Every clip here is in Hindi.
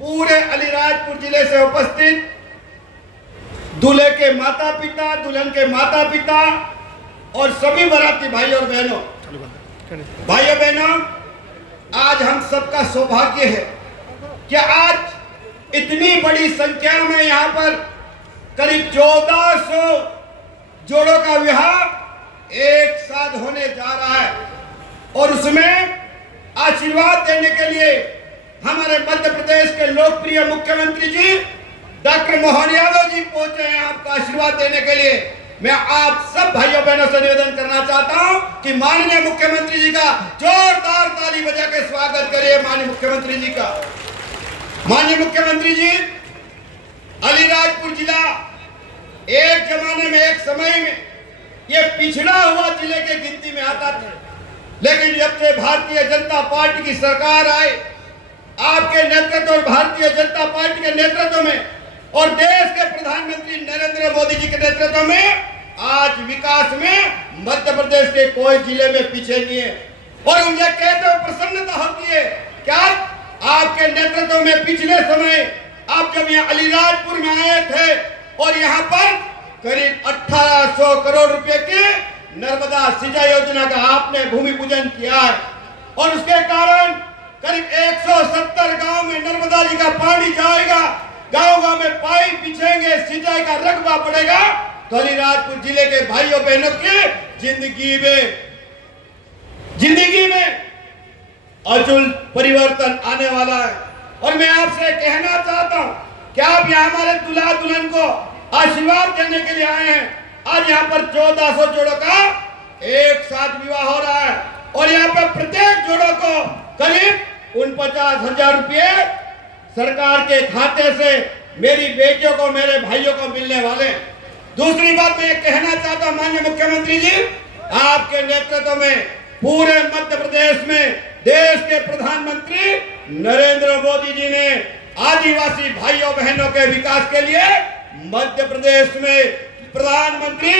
पूरे अलीराजपुर जिले से उपस्थित दूल्हे के माता पिता, दुल्हन के माता पिता और सभी बाराती भाई और बहनों, आज हम सबका सौभाग्य है कि आज इतनी बड़ी संख्या में यहाँ पर करीब 1400 जोड़ों का विवाह एक साथ होने जा रहा है और उसमें आशीर्वाद देने के लिए हमारे मध्य प्रदेश के लोकप्रिय मुख्यमंत्री जी डॉक्टर मोहन यादव जी पहुंचे हैं आपका आशीर्वाद देने के लिए। मैं आप सब भाइयों बहनों से निवेदन करना चाहता हूं कि माननीय मुख्यमंत्री जी का जोरदार ताली बजा के स्वागत करिए। माननीय मुख्यमंत्री जी का। माननीय मुख्यमंत्री जी, अलीराजपुर जिला एक जमाने में, एक समय में ये पिछड़ा हुआ जिले के गिनती में आता था, लेकिन जब से भारतीय जनता पार्टी की सरकार आई, आपके नेतृत्व और भारतीय जनता पार्टी के नेतृत्व में और देश के प्रधानमंत्री नरेंद्र मोदी जी के नेतृत्व में आज विकास में मध्य प्रदेश के कोई जिले में पीछे नहीं है। और मुझे कहते हुए प्रसन्नता होती है क्या आपके नेतृत्व में पिछले समय आप जब यहाँ अलीराजपुर में आए थे और यहाँ पर करीब 1800 करोड़ रुपए की नर्मदा सिंचाई योजना का आपने भूमि पूजन किया है और उसके कारण करीब 170 गांव में नर्मदा जी का पानी जाएगा, गांव-गांव में पाइप बिछेंगे, सिंचाई का रकबा बढ़ेगा, तो अलीराजपुर जिले के भाइयों बहनों की जिंदगी में अचूल परिवर्तन आने वाला है। और मैं आपसे कहना चाहता हूं कि आप यहाँ हमारे दूल्हा दुल्हन को आशीर्वाद देने के लिए आए हैं। आज यहाँ पर 1400 जोड़ों का एक साथ विवाह हो रहा है और यहाँ पर प्रत्येक जोड़ों को करीब 49,000 रुपये सरकार के खाते से मेरी बेटियों को, मेरे भाइयों को मिलने वाले। दूसरी बात मैं कहना चाहता हूं माननीय मुख्यमंत्री जी, आपके नेतृत्व में पूरे मध्य प्रदेश में देश के प्रधानमंत्री नरेंद्र मोदी जी ने आदिवासी भाइयों बहनों के विकास के लिए मध्य प्रदेश में प्रधानमंत्री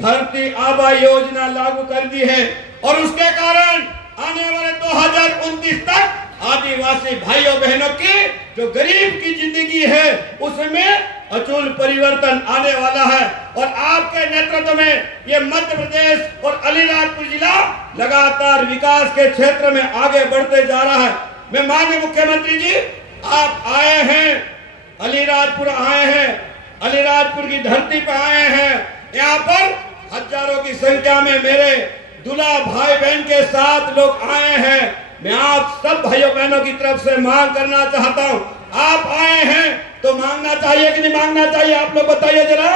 धरती आबा योजना लागू कर दी है और उसके कारण आने वाले 2029 तक आदिवासी भाइयों बहनों की जो गरीब की जिंदगी है उसमें अचूल परिवर्तन आने वाला है। और आपके नेतृत्व में ये मध्य प्रदेश और अलीराजपुर जिला लगातार विकास के क्षेत्र में आगे बढ़ते जा रहा है। मैं माननीय मुख्यमंत्री जी, आप आए हैं, अलीराजपुर आए हैं, अलीराजपुर की धरती पर आए हैं, यहाँ पर हजारों की संख्या में मेरे दूल्हा भाई बहन के साथ लोग आए हैं। मैं आप सब भाइयों बहनों की तरफ से मांग करना चाहता हूं, आप आए हैं तो मांगना चाहिए कि नहीं मांगना चाहिए? आप लोग बताइए जरा।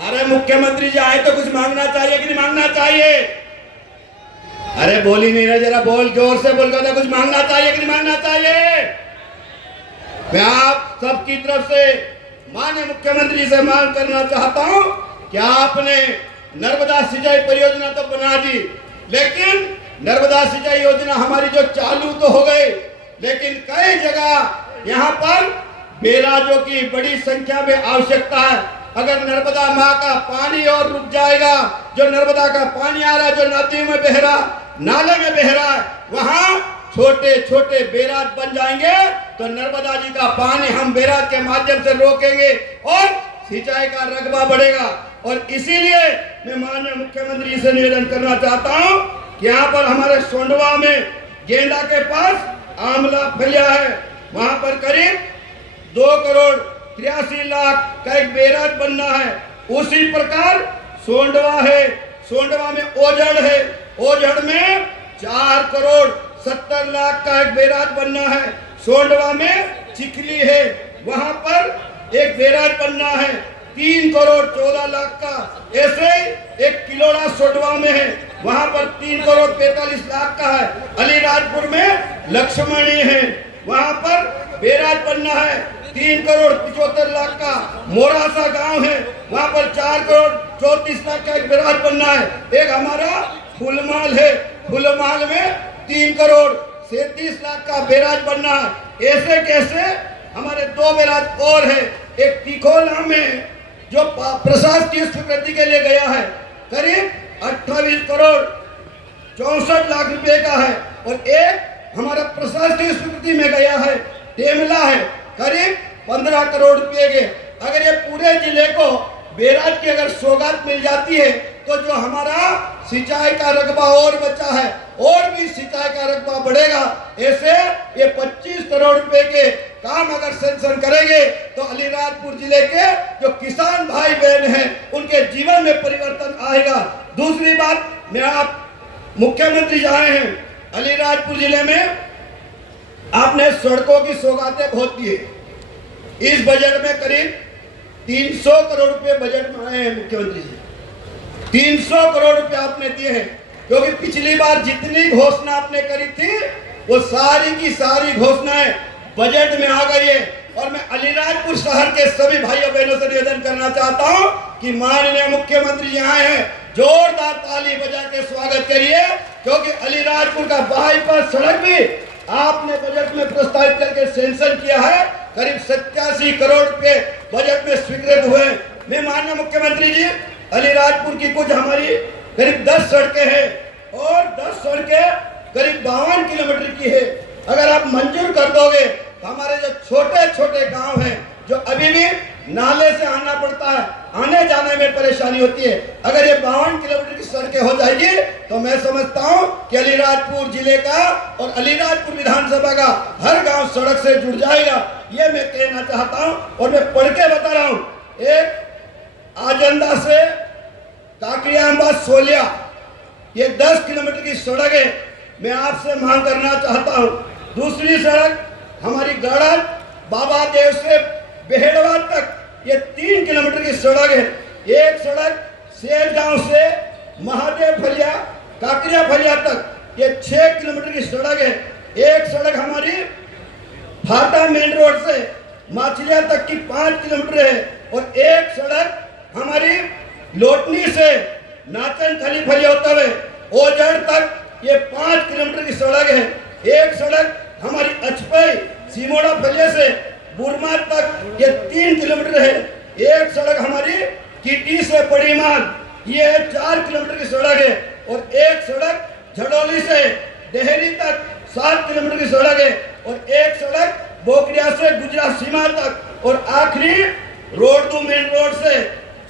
अरे मुख्यमंत्री जी आए तो कुछ मांगना चाहिए कि नहीं मांगना चाहिए? अरे बोल ही नहीं रहे, जरा बोल, जोर से बोल कर कुछ मांगना चाहिए कि नहीं मांगना चाहिए? मैं आप सबकी तरफ से माननीय मुख्यमंत्री से मांग करना चाहता हूं कि आपने नर्मदा सिंचाई परियोजना तो बना दी, लेकिन नर्मदा सिंचाई योजना हमारी जो चालू तो हो गई, लेकिन कई जगह यहाँ पर बैराजों की बड़ी संख्या में आवश्यकता है। अगर नर्मदा माँ का पानी और रुक जाएगा, जो नर्मदा का पानी आ रहा है, जो नदियों में बह रहा, नाले में बह रहा है, वहाँ छोटे छोटे बैराज बन जाएंगे तो नर्मदा जी का पानी हम बैराज के माध्यम से रोकेंगे और सिंचाई का रकबा बढ़ेगा। और इसीलिए मैं माननीय मुख्यमंत्री से निवेदन करना चाहता हूँ कि यहाँ पर हमारे सोंडवा में गेंडा के पास आमला फलिया है, वहाँ पर करीब 2,83,00,000 का एक बैराज बनना है। उसी प्रकार सोंडवा है, सोंडवा में ओजड़ है, ओजड़ में 4,70,00,000 का एक बैराज बनना है। सोंडवा में चिखली है, वहाँ पर एक बैराज बनना है 3,14,00,000 का। ऐसे एक किलोड़ा सोंडवा में है, वहाँ पर 3,45,00,000 का है। अलीराजपुर में लक्ष्मणी है, वहाँ पर बैराज बनना है 3,75,00,000 का। मोरासा गांव है, वहाँ पर 4,34,00,000 का एक बैराज बनना है। एक हमारा फुलमाल है, फुलमाल में 3,37,00,000 का बैराज बनना है। ऐसे कैसे हमारे 2 बैराज और है। एक तिकोला में जो प्रशासकीय स्वीकृति के लिए गया है, करीब 28,64,00,000 रुपए का है। और एक हमारा प्रशासकीय स्वीकृति में गया है टेमला है करीब 15 करोड़ रुपए के। अगर ये पूरे जिले को बैराज की अगर सौगात मिल जाती है तो जो हमारा सिंचाई का रकबा और बचा है और भी सिंचाई का रकबा बढ़ेगा। ऐसे ये 25 करोड़ रुपए के काम अगर सेंक्शन करेंगे तो अलीराजपुर जिले के जो किसान भाई बहन हैं उनके जीवन में परिवर्तन आएगा। दूसरी बात, मैं आप मुख्यमंत्री आए हैं अलीराजपुर जिले में, आपने सड़कों की सौगातें बहुत दी है। इस बजट में करीब 300 करोड़ रुपए बजट में आए हैं मुख्यमंत्री जी। 300 करोड़ रुपए आपने दिए हैं, क्योंकि पिछली बार जितनी घोषणा आपने करी थी वो सारी की सारी घोषणाएं बजट में आ गई है। और मैं अलीराजपुर शहर के सभी भाइयों बहनों से निवेदन करना चाहता हूं कि माननीय मुख्यमंत्री जी आए हैं, जोरदार ताली बजा के स्वागत करिए, क्योंकि अलीराजपुर का बाईपास सड़क भी आपने बजट में प्रस्तावित करके सेंक्शन किया है। करीब 87 करोड़ रुपए बजट में स्वीकृत हुए। मैं माननीय मुख्यमंत्री जी, अलीराजपुर की कुछ हमारी करीब 10 सड़कें हैं और 10 सड़कें करीब 52 किलोमीटर की है। अगर आप मंजूर कर दोगे तो हमारे जो छोटे छोटे गांव हैं जो अभी भी नाले से आना पड़ता है, आने जाने में परेशानी होती है, अगर ये 52 किलोमीटर की सड़कें हो जाएगी तो मैं समझता हूं कि अलीराजपुर जिले का और अलीराजपुर विधानसभा का हर गांव सड़क से जुड़ जाएगा। ये मैं कहना चाहता हूं और मैं पढ़ के बता रहा हूं। एक आजंदा से काकड़ियाम्बा सोलिया, ये 10 किलोमीटर की सड़क है, मैं आपसे मांग करना चाहता हूं। दूसरी सड़क हमारी गड़त बाबा देव से बेहड़वा तक, ये 3 किलोमीटर की सड़क है। एक सड़क सेठ गांव से महादेव फलिया काकरिया फलिया तक, ये 6 किलोमीटर की सड़क है। एक सड़क हमारी फाटा मेन रोड से माछलिया तक की 5 किलोमीटर है और एक सड़क हमारी लोटनी से नाचन थली फलिया होते हुए ओजड़ तक, ये 5 किलोमीटर की सड़क है। एक सड़क हमारी अचपई सीमोड़ा फलिया से बुरमा तक, ये 3 किलोमीटर है। एक सड़क हमारी कीटी से बड़ी मान, ये 4 किलोमीटर की सड़क है और एक सड़क झड़ोली से डेहरी तक 7 किलोमीटर की सड़क है और एक सड़क बोकरिया से गुजरात सीमा तक और आखिरी रोडू मेन रोड से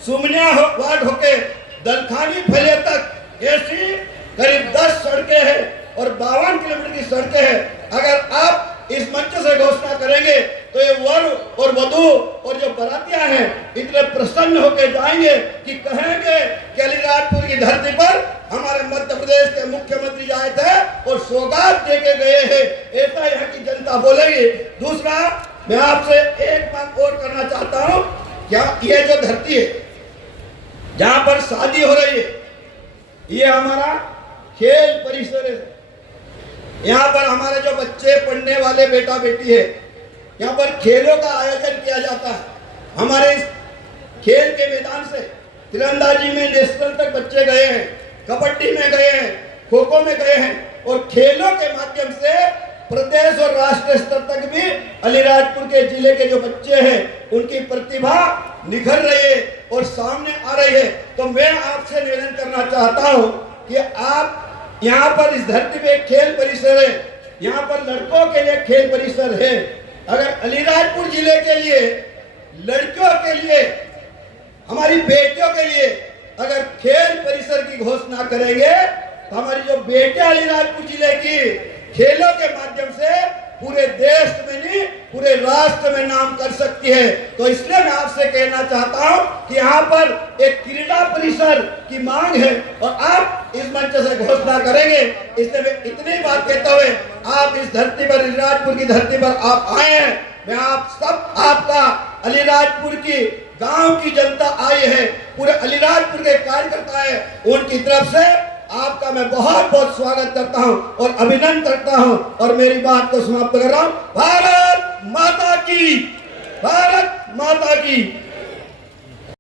सुमनिया वार्ड होके दलखानी फलिया तक, ऐसी करीब 10 सड़कें हैं और 52 किलोमीटर की सड़कें हैं। अगर आप इस मंच से घोषणा करेंगे तो ये वर और वधु और जो बरातियां हैं इतने प्रसन्न होकर जाएंगे कि कहेंगे कि अलीराजपुर की धरती पर हमारे मध्य प्रदेश के मुख्यमंत्री आए थे और सौगात देके गए हैं, ऐसा यहाँ की जनता बोलेगी। दूसरा, मैं आपसे एक बात और करना चाहता हूँ, क्या ये जो धरती है जहाँ पर शादी हो रही है, ये हमारा खेल परिसर है। यहाँ पर हमारे जो बच्चे पढ़ने वाले बेटा बेटी है, यहाँ पर खेलों का आयोजन किया जाता है। हमारे इस खेल के मैदान से तीरंदाजी में नेशनल तक बच्चे गए हैं, कबड्डी में गए हैं, खो खो में गए हैं और खेलों के माध्यम से प्रदेश और राष्ट्रीय स्तर तक भी अलीराजपुर के जिले के जो बच्चे हैं उनकी प्रतिभा निखर रही है और सामने आ रही है। तो मैं आपसे निवेदन करना चाहता हूँ कि आप यहाँ पर इस धरती पे खेल परिसर है, यहाँ पर लड़कों के लिए खेल परिसर है। अगर अलीराजपुर जिले के लिए, लड़कियों के लिए, हमारी बेटियों के लिए अगर खेल परिसर की घोषणा करेंगे तो हमारी जो बेटियां अलीराजपुर जिले की खेलों के माध्यम से पूरे देश में नहीं पूरे राष्ट्र में नाम कर सकती है। तो इसलिए मैं आपसे कहना चाहता हूं कि यहाँ पर एक क्रीड़ा परिसर की मांग है और आप इस मंच से घोषणा करेंगे। इसलिए मैं इतनी बात कहते हुए आप इस धरती पर, अलीराजपुर की धरती पर आप आए हैं, मैं आप सब, आपका अलीराजपुर की गांव की जनता आई है, पूरे अलीराजपुर के कार्यकर्ता है, उनकी तरफ से आपका मैं बहुत बहुत स्वागत करता हूं और अभिनंदन करता हूं और मेरी बात को समाप्त कर रहा हूं। भारत माता की, भारत माता की।